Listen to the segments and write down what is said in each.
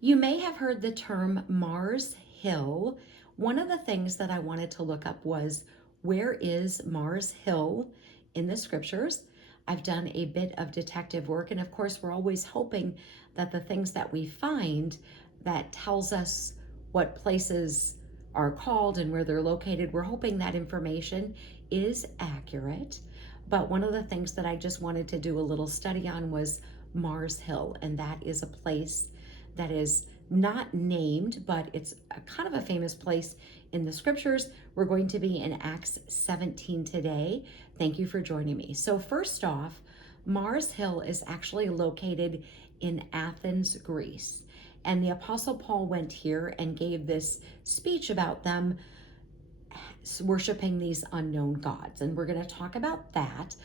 You may have heard the term Mars Hill. One of the things that I wanted to look up was, where is Mars Hill in the scriptures? I've done a bit of detective work, and of course, we're always hoping that the things that we find that tells us what places are called and where they're located, we're hoping that information is accurate. But one of the things that I just wanted to do a little study on was Mars Hill, and that is a place that is not named, but it's a kind of a famous place in the scriptures. We're going to be in Acts 17 today. Thank you for joining me. So first off, Mars Hill is actually located in Athens, Greece. And the Apostle Paul went here and gave this speech about them worshiping these unknown gods. And we're going to talk about that.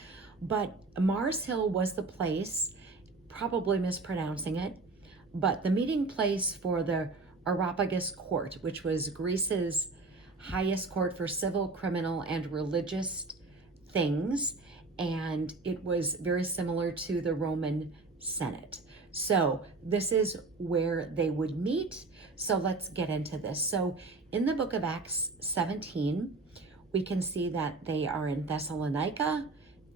But Mars Hill was the place, probably mispronouncing it, but the meeting place for the Areopagus court, which was Greece's highest court for civil, criminal, and religious things. And it was very similar to the Roman Senate. So this is where they would meet. So let's get into this. So in the book of Acts 17, we can see that they are in Thessalonica,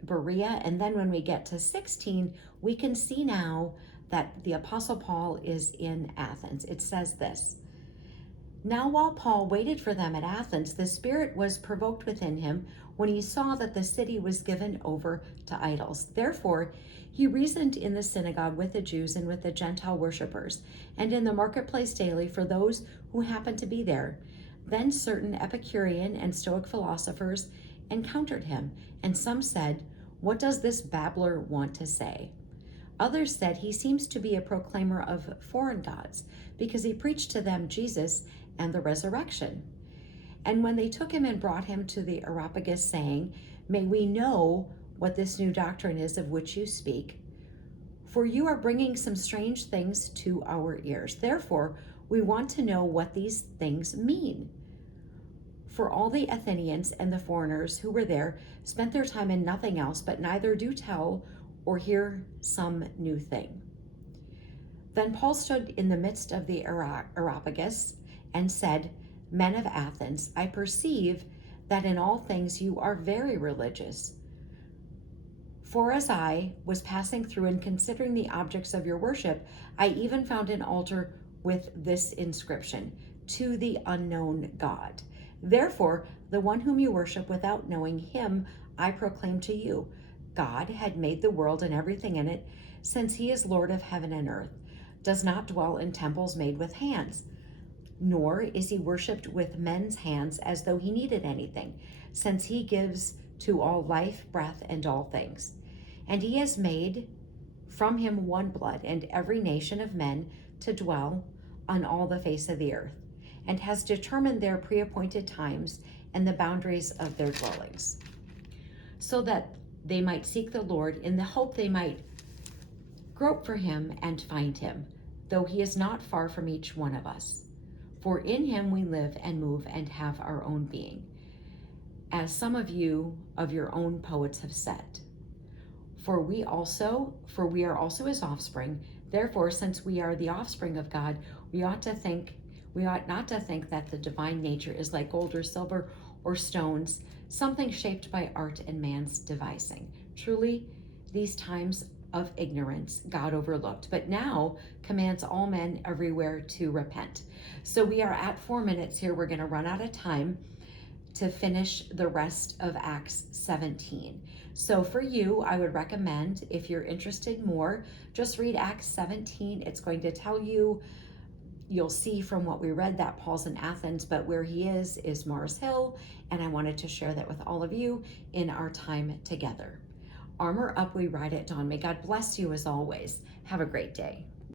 Berea, and then when we get to 16, we can see now that the Apostle Paul is in Athens. It says this: "Now while Paul waited for them at Athens, the Spirit was provoked within him when he saw that the city was given over to idols. Therefore, he reasoned in the synagogue with the Jews and with the Gentile worshippers, and in the marketplace daily for those who happened to be there. Then certain Epicurean and Stoic philosophers encountered him, and some said, 'What does this babbler want to say?' Others said, 'He seems to be a proclaimer of foreign gods, because he preached to them Jesus and the resurrection.' And when they took him and brought him to the Areopagus, saying, 'May we know what this new doctrine is of which you speak? For you are bringing some strange things to our ears. Therefore, we want to know what these things mean.' For all the Athenians and the foreigners who were there spent their time in nothing else, but neither do tell or hear some new thing. Then Paul stood in the midst of the Areopagus and said, 'Men of Athens, I perceive that in all things you are very religious. For as I was passing through and considering the objects of your worship, I even found an altar with this inscription, "To the unknown God." Therefore, the one whom you worship without knowing him, I proclaim to you. God had made the world and everything in it, since he is Lord of heaven and earth, does not dwell in temples made with hands, nor is he worshipped with men's hands as though he needed anything, since he gives to all life, breath, and all things. And he has made from him one blood and every nation of men to dwell on all the face of the earth, and has determined their pre-appointed times and the boundaries of their dwellings, so that they might seek the Lord in the hope they might grope for him and find him, though he is not far from each one of us. For in him we live and move and have our own being, as some of you of your own poets have said. For we are also his offspring. Therefore, since we are the offspring of God, we ought not to think that the divine nature is like gold or silver or stones, something shaped by art and man's devising. Truly, these times of ignorance God overlooked, but now commands all men everywhere to repent." So we are at 4 minutes here. We're going to run out of time to finish the rest of Acts 17. So for you, I would recommend, if you're interested more, just read Acts 17. It's going to tell you, you'll see from what we read that Paul's in Athens, but where he is Mars Hill, and I wanted to share that with all of you in our time together. Armor up, we ride at dawn. May God bless you as always. Have a great day.